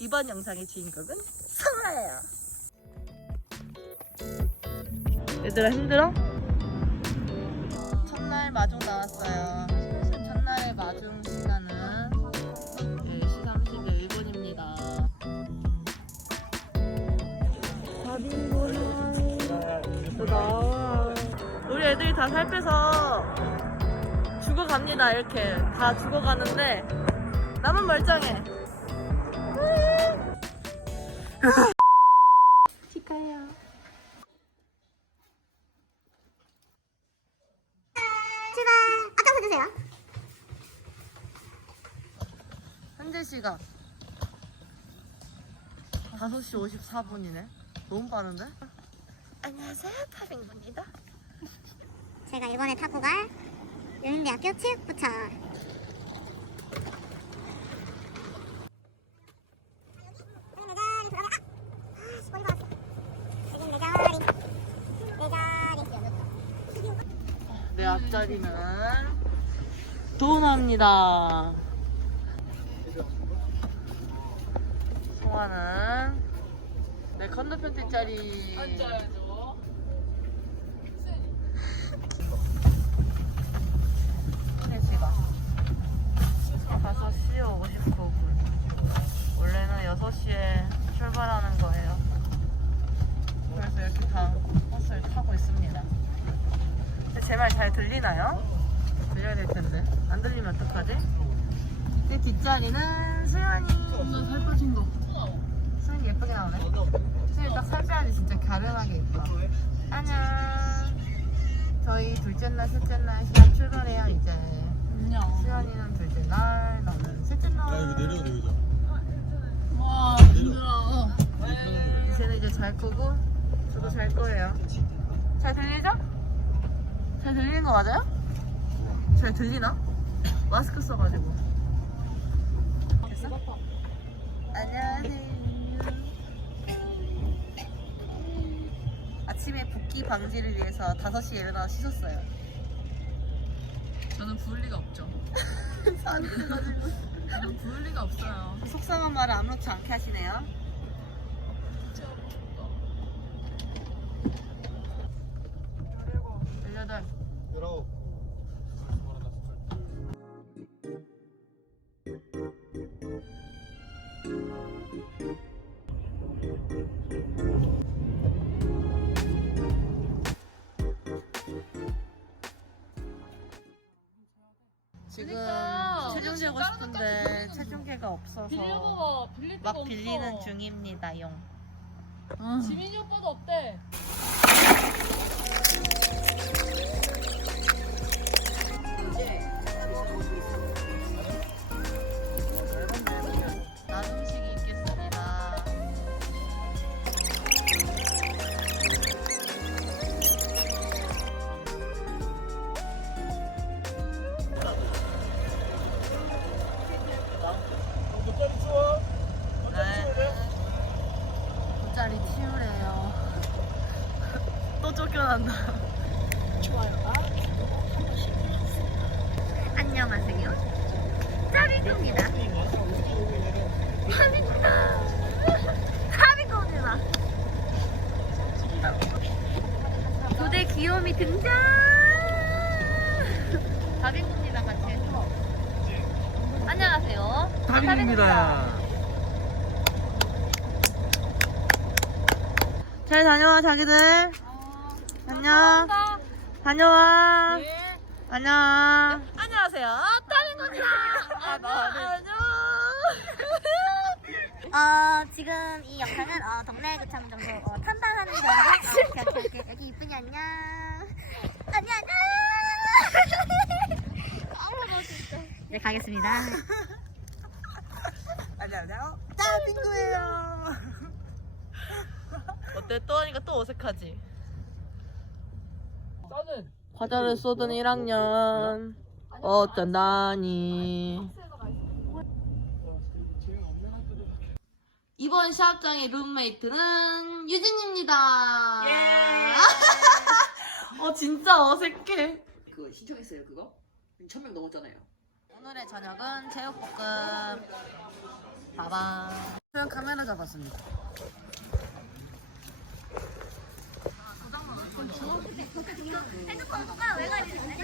이번 영상의 주인공은 성아예요. 얘들아 힘들어? 첫날 마중 나왔어요. 첫날의 마중 시간은 10시 31분입니다. 나와. 우리 애들이 다 살 빼서 죽어갑니다. 이렇게 다 죽어가는데 나만 멀쩡해. 치카야. 출발! 앞장서 주세요. 현재 시각 5시 54분이네. 너무 빠른데? 안녕하세요, 타빙입니다. 제가 이번에 타고 갈 영인대학교 체육부천. 내 앞자리는 도나입니다. 성화는 내 건너편 뒷자리. 앉아야죠. 시각 5시 59분. 원래는 6시에 출발하는 거예요. 그래서 이렇게 다 버스를 타고 있습니다. 제 말 잘 들리나요? 들려야 될 텐데. 안 들리면 어떡하지? 내 뒷자리는 수연이. 나살 빠진 거. 수연이 예쁘게 나오네. 수연이 딱살 빼야지 진짜 갸름하게 예뻐. 안녕. 저희 둘째 날, 셋째 날 시합 출발해요, 이제. 안녕. 수연이는 둘째 날, 나는 셋째 날. 야 이거 내려도 되죠? 와, 힘들어. 이제는 이제 잘 거고, 저도 잘 거예요. 잘 들리죠? 잘 들리는 거 맞아요? 잘 들리나? 마스크 써가지고. 됐어? 안녕하세요. 아침에 붓기 방지를 위해서 5시에 일어나 씻었어요. 저는 부을 리가 없죠. 안 들어가지고. 저는 부을 리가 없어요. 속상한 말을 아무렇지 않게 하시네요. 지금 그러니까. 체중 재고 다른 싶은데 체중계가 없어서 빌려봐. 빌릴 데가 막 없어. 빌리는 중입니다. 용. 지민이 오빠도 없대. 또 쫓겨난다. 안녕하세요. 짜리입니다. 하빈다. 하빈입니다. 부대 귀요미 등장. 다빈입니다 같이 해서. 안녕하세요. 다빈입니다. 잘 다녀와 자기들. 안녕. 다녀와. 안녕. 안녕하세요. 다빈입니다. 아, 안녕. 어, 지금 이 영상은 어, 동네 구청 정도 어, 탐방하는 정도. 어, 여기 이쁜이 안녕. 안녕 안녕. 네 가겠습니다. 안녕하세요. 다빈구예요. 어때? 또 하니까 또 어색하지? 과자를 쏟은 1학년. 어쩐다니 이번 시합장의 룸메이트는 유진입니다. 어 진짜 어색해. 그거 신청했어요 그거? 1000명 넘었잖아요. 오늘의 저녁은 제육볶음. 봐봐 그냥 카메라 잡았습니다.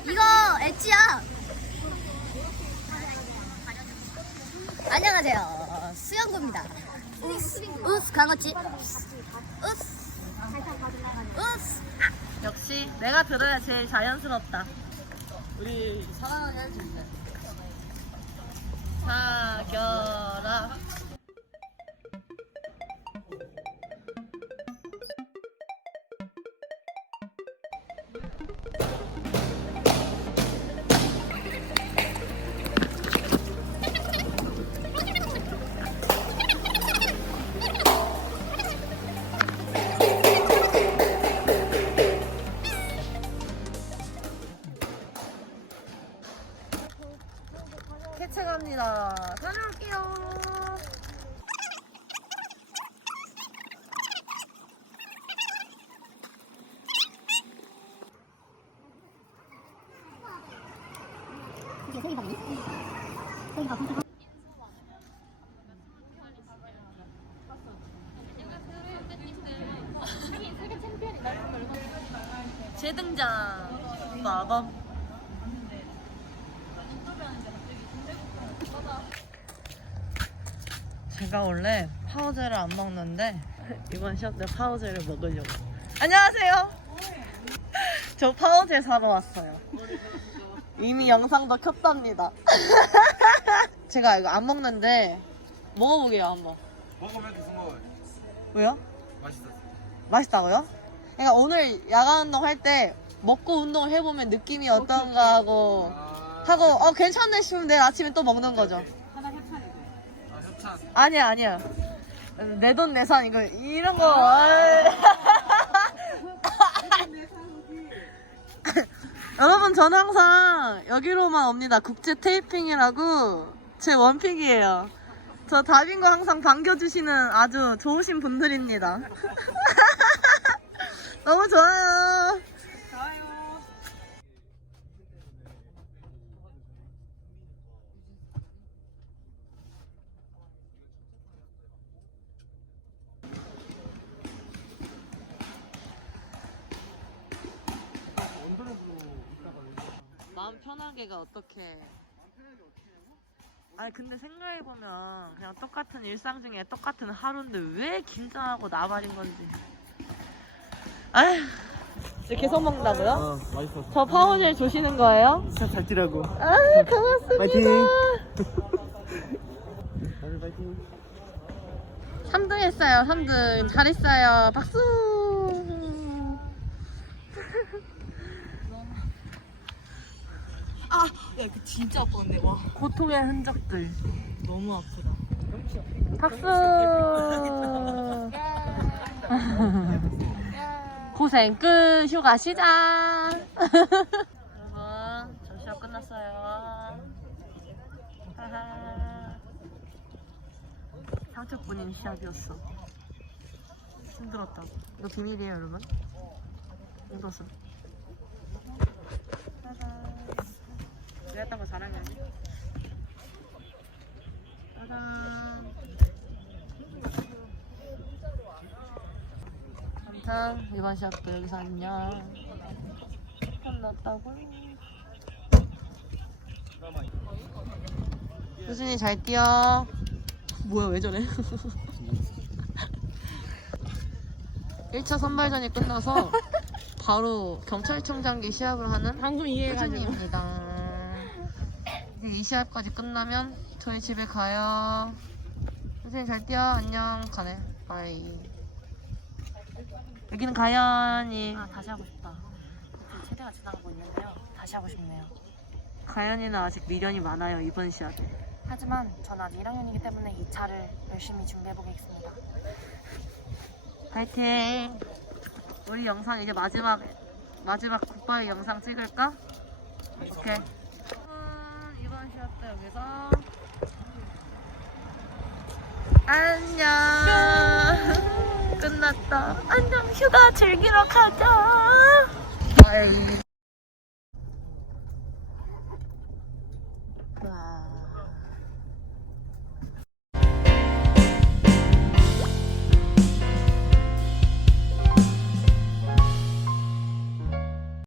이거 엣지야. 안녕하세요. 수영구입니다. 우스, 우스 강어치. 우스. 우스. 역시 내가 들어야 제일 자연스럽다. 우리 사랑해야지. 사겨라. 재등장. 마검. 제가 원래 파우제를 안 먹는데 이번 시합 때 파우제를 먹으려고. 안녕하세요. 저 파우제 사러 왔어요. 이미 영상도 켰답니다. 제가 이거 안 먹는데 먹어보게요 한번. 먹으면 계속 먹어요. 왜요? 맛있었어. 맛있다고요? 그러니까 오늘 야간 운동 할 때 먹고 운동을 해보면 느낌이 어떤가 하고 아, 하고 어 괜찮네 싶으면 내일 아침에 또 먹는 거죠. 아, 협찬. 아니야 아니야 내 돈 내산 이거 이런 거 여러분 저는 항상 여기로만 옵니다. 국제 테이핑이라고 제 원픽이에요. 저 다빈 거 항상 반겨주시는 아주 좋으신 분들입니다. 너무 좋아요 마음 편하게가 어떻게 아니 근데 생각해보면 그냥 똑같은 일상 중에 똑같은 하루인데 왜 긴장하고 나발인 건지 아휴 이제 계속 먹는다고요? 어, 맛있었어. 저 파워젤 주시는 거예요? 진짜 잘 뛰라고. 아 고맙습니다 파이팅. 다들 파이팅. 3등 했어요 3등 잘했어요 박수 아, 야, 이거 진짜 아팠네, 와. 고통의 흔적들. 너무 아프다. 박수! 고생 끝, 휴가 시작! 여러분, 저 시합 끝났어요. 하하. 상처뿐인 시합이었어. 힘들었다. 이거 비밀이에요, 여러분. 힘들었 거 자랑해야지. 짜잔. 아무튼 이번 시합도 여기서 안녕. 끝났다고. 유진이 잘 뛰어. 뭐야 왜 저래? 1차 선발전이 끝나서 바로 경찰청장기 시합을 하는 방금 이해해가지고. 효준이입니다. 시합까지 끝나면 저희 집에 가요. 효준이 잘 뛰어. 안녕. 가네. 바이. 여기는 가연이. 아, 다시 하고 싶다. 세대가 지나가고 있는데요. 다시 하고 싶네요. 가연이는 아직 미련이 많아요. 이번 시합에. 하지만 전 아직 1학년이기 때문에 2차를 열심히 준비해보겠습니다. 파이팅. 우리 영상 이제 마지막 마지막 굿바이 영상 찍을까? 오케이. 시합도 여기서 안녕. 끝났다. 안녕. 휴가 즐기러 가자.